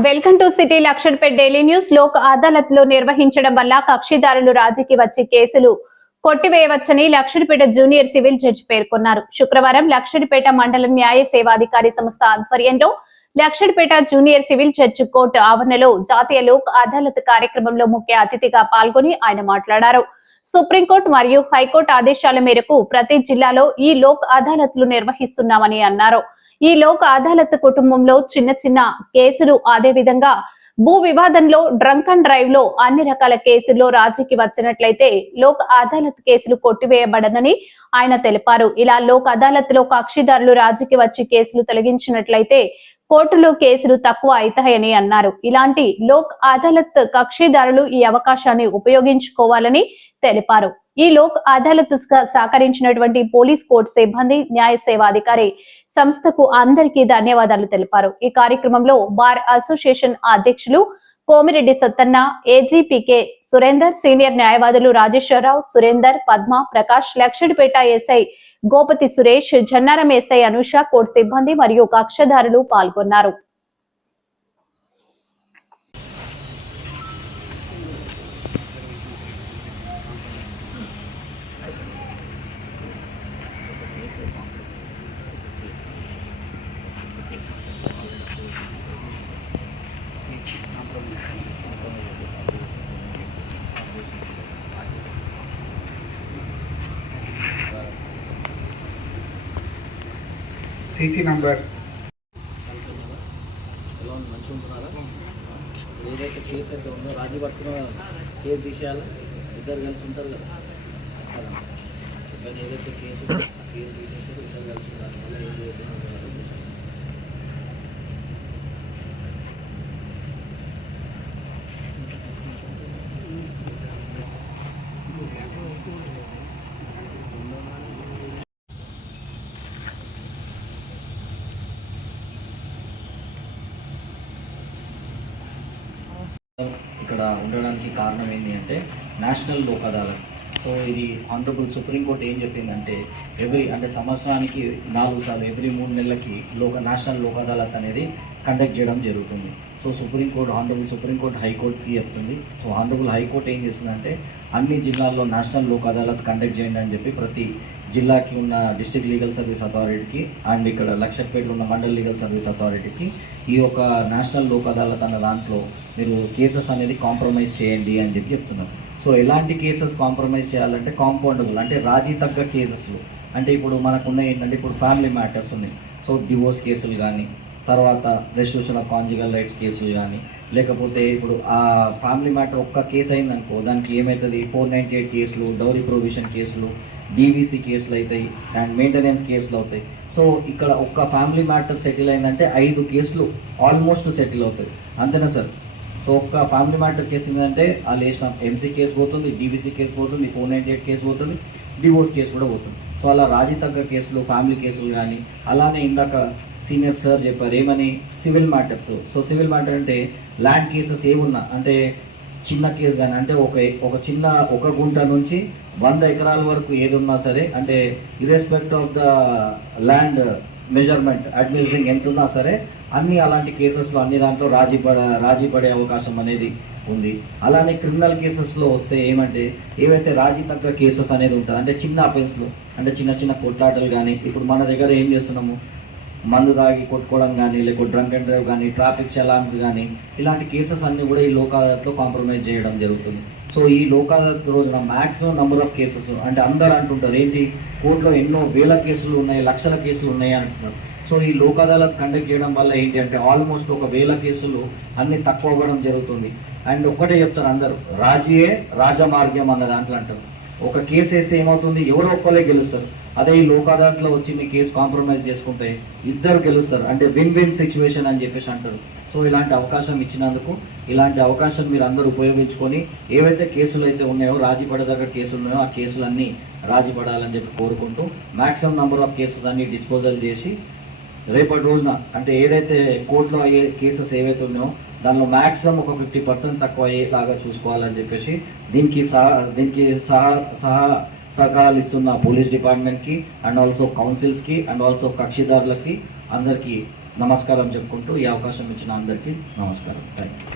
Welcome to city Luxettipet daily news. Lok అదాలత్లో నిర్వహించడం వల్ల కక్షిదారులు రాజీకి వచ్చి కేసులు కొట్టివేయవచ్చని లక్షడిపేట జూనియర్ సివిల్ జడ్జి పేర్కొన్నారు. శుక్రవారం లక్షడిపేట మండల న్యాయ సేవాధికారి సంస్థ ఆధ్వర్యంలో Luxettipet junior civil judge court ఆవరణలో జాతీయ లోక్ అదాలత్ కార్యక్రమంలో ముఖ్య అతిథిగా పాల్గొని ఆయన మాట్లాడారు. సుప్రీంకోర్టు మరియు హైకోర్టు ఆదేశాల మేరకు ప్రతి జిల్లాలో ఈ లోక్ అదాలత్లు నిర్వహిస్తున్నామని అన్నారు. ఈ లోక్ అదాలత్ కుటుంబంలో చిన్న చిన్న కేసులు అదే విధంగా భూ వివాదంలో డ్రంక్ అండ్ డ్రైవ్లో అన్ని రకాల కేసుల్లో రాజీకి వచ్చినట్లయితే లోక్ అదాలత్ కేసులు కొట్టివేయబడనని ఆయన తెలిపారు. ఇలా లోక్ అదాలత్లో కక్షిదారులు రాజీకి వచ్చి కేసులు తొలగించినట్లయితే కోర్టులో కేసులు తక్కువ అవుతాయని అన్నారు. ఇలాంటి లోక్ అదాలత్ కక్షిదారులు ఈ అవకాశాన్ని ఉపయోగించుకోవాలని తెలిపారు. ఈ లోక్ అదాలత్ సహకరించినటువంటి పోలీస్ కోర్టు సిబ్బంది న్యాయ సేవాధికారి సంస్థకు అందరికీ ధన్యవాదాలు తెలిపారు. ఈ కార్యక్రమంలో బార్ అసోసియేషన్ అధ్యక్షులు కోమిరెడ్డి సత్తన్న ఏజీపీకే సురేందర్ సీనియర్ న్యాయవాదులు Rajeshwararao Surender Padma Prakash Luxettipet SI Gopathi Suresh Jannaram SI Anusha court సిబ్బంది మరియు కక్షదారులు పాల్గొన్నారు. CC number. ఎలా ఉంది? మంచిగా ఉంటున్నారా? ఏదైతే కేసు అయితే ఉందో రాజీ పట్టుకున్న కేసు తీసేయాలా? ఇద్దరు కలిసి ఉంటారు కదా. అలా ఏదైతే కేసు కేసు తీసేసారు ఇద్దరు కలిసి ఉన్నారు మళ్ళీ ఏం చేయకుండా ఉండడానికి కారణం ఏంటి అంటే నేషనల్ లోక్ అదాలత్. సో ఇది ఆనరబుల్ సుప్రీంకోర్టు ఏం చెప్పిందంటే ఎవ్రీ అంటే సంవత్సరానికి నాలుగు సార్లు ఎవ్రీ మూడు నెలలకి లోక నేషనల్ లోక్ అదాలత్ అనేది కండక్ట్ చేయడం జరుగుతుంది. సో సుప్రీంకోర్టు ఆనరబుల్ సుప్రీంకోర్టు హైకోర్టుకి చెప్తుంది. సో ఆనరబుల్ హైకోర్టు ఏం చేస్తుందంటే అన్ని జిల్లాల్లో నేషనల్ లోక్ అదాలత్ కండక్ట్ చేయండి అని చెప్పి ప్రతి జిల్లాకి ఉన్న డిస్ట్రిక్ట్ లీగల్ సర్వీస్ అథారిటీకి అండ్ ఇక్కడ లక్షపేటలో ఉన్న మండల్ లీగల్ సర్వీస్ అథారిటీకి ఈ యొక్క నేషనల్ లోక్ అదాలత్ అన్న దాంట్లో మీరు కేసెస్ అనేది కాంప్రమైజ్ చేయండి అని చెప్పి చెప్తున్నారు. సో ఎలాంటి కేసెస్ కాంప్రమైజ్ చేయాలంటే కాంపౌండబుల్ అంటే రాజీ తగ్గ కేసెస్లు. అంటే ఇప్పుడు మనకున్న ఏంటంటే ఇప్పుడు ఫ్యామిలీ మ్యాటర్స్ ఉన్నాయి. సో డివోర్స్ కేసులు కానీ తర్వాత రెస్టిట్యూషన్ ఆఫ్ కాంజిగల్ రైట్స్ కేసులు కానీ లేకపోతే ఇప్పుడు ఆ ఫ్యామిలీ మ్యాటర్ ఒక్క కేసు అయిందనుకో దానికి ఏమవుతుంది ఫోర్ నైంటీ ఎయిట్ కేసులు డౌరీ ప్రొవిజన్ కేసులు డీవీసీ కేసులు అవుతాయి అండ్ మెయింటెనెన్స్ కేసులు అవుతాయి. సో ఇక్కడ ఒక్క ఫ్యామిలీ మ్యాటర్ సెటిల్ అయిందంటే ఐదు కేసులు ఆల్మోస్ట్ సెటిల్ అవుతాయి. అంతేనా సార్ సో ఒక్క ఫ్యామిలీ మ్యాటర్ కేసు ఏంటంటే వాళ్ళు వేసిన ఎంసీ కేసు పోతుంది డీవీసీ కేసు పోతుంది ఫోర్ నైంటీ ఎయిట్ కేసు పోతుంది డివోర్స్ కేసు కూడా పోతుంది. సో అలా రాజీ తగ్గ కేసులు ఫ్యామిలీ కేసులు కానీ అలానే ఇందాక సీనియర్ సార్ చెప్పారు ఏమని? Civil matters so civil matter అంటే ల్యాండ్ కేసెస్ ఏమున్నా? అంటే చిన్న కేసు కానీ అంటే ఒక ఒక చిన్న ఒక గుంట నుంచి వంద ఎకరాల వరకు ఏది ఉన్నా సరే అంటే irrespective of the land measurement administering ఎంత ఉన్నా సరే అన్ని అలాంటి కేసెస్లో అన్ని దాంట్లో రాజీ పడ రాజీ పడే అవకాశం అనేది ఉంది. అలానే క్రిమినల్ కేసెస్లో వస్తే ఏమంటే ఏవైతే రాజీ తగ్గ కేసెస్ అనేది ఉంటుంది అంటే చిన్న అఫెన్స్లో అంటే చిన్న చిన్న కొట్లాటలు కానీ ఇప్పుడు మన దగ్గర ఏం చేస్తున్నాము? మందు తాగి కొట్టుకోవడం కానీ లేకపోతే డ్రంక్ అండ్ డ్రైవ్ కానీ ట్రాఫిక్ చలాన్స్ కానీ ఇలాంటి కేసెస్ అన్నీ కూడా ఈ లోక్ అదాలత్లో కాంప్రమైజ్ చేయడం జరుగుతుంది. సో ఈ లోక్ అదాలత్ రోజున మ్యాక్సిమం నెంబర్ ఆఫ్ కేసెస్ అంటే అందరూ అంటుంటారు ఏంటి? కోర్టులో ఎన్నో వేల కేసులు ఉన్నాయి లక్షల కేసులు ఉన్నాయి అంటున్నారు. సో ఈ లోక్ అదాలత్ కండక్ట్ చేయడం వల్ల ఏంటి అంటే ఆల్మోస్ట్ ఒక వేల కేసులు అన్ని తక్కువ అవ్వడం జరుగుతుంది. అండ్ ఒక్కటే చెప్తారు అందరూ రాజీయే రాజమార్గం అన్న దాంట్లో అంటారు. ఒక కేసు వేస్తే ఏమవుతుంది? ఎవరో ఒక్కరే గెలుస్తారు. అదే ఈ లోక్ అదాలత్లో వచ్చి మీ కేసు కాంప్రమైజ్ చేసుకుంటే ఇద్దరు గెలుస్తారు. అంటే విన్ విన్ సిచ్యువేషన్ అని చెప్పేసి అంటారు. సో ఇలాంటి అవకాశం ఇచ్చినందుకు ఇలాంటి అవకాశం మీరు అందరూ ఉపయోగించుకొని ఏవైతే కేసులు అయితే ఉన్నాయో రాజీ పడదగ్గ కేసులు ఉన్నాయో ఆ కేసులన్నీ రాజీ పడాలని చెప్పి కోరుకుంటూ మ్యాక్సిమం నెంబర్ ఆఫ్ కేసెస్ అన్ని డిస్పోజల్ చేసి రేపటి రోజున అంటే ఏదైతే కోర్టులో అయ్యే కేసెస్ ఏవైతే ఉన్నాయో దానిలో మ్యాక్సిమం ఒక ఫిఫ్టీ పర్సెంట్ తక్కువ అయ్యేలాగా చూసుకోవాలని చెప్పేసి దీనికి సహా దీనికి సహా సహా సహకారాలు ఇస్తున్న పోలీస్ డిపార్ట్మెంట్కి అండ్ ఆల్సో కౌన్సిల్స్కి అండ్ ఆల్సో కక్షిదారులకి అందరికీ నమస్కారం చెప్పుకుంటూ ఈ అవకాశం ఇచ్చిన అందరికీ నమస్కారం. Thank you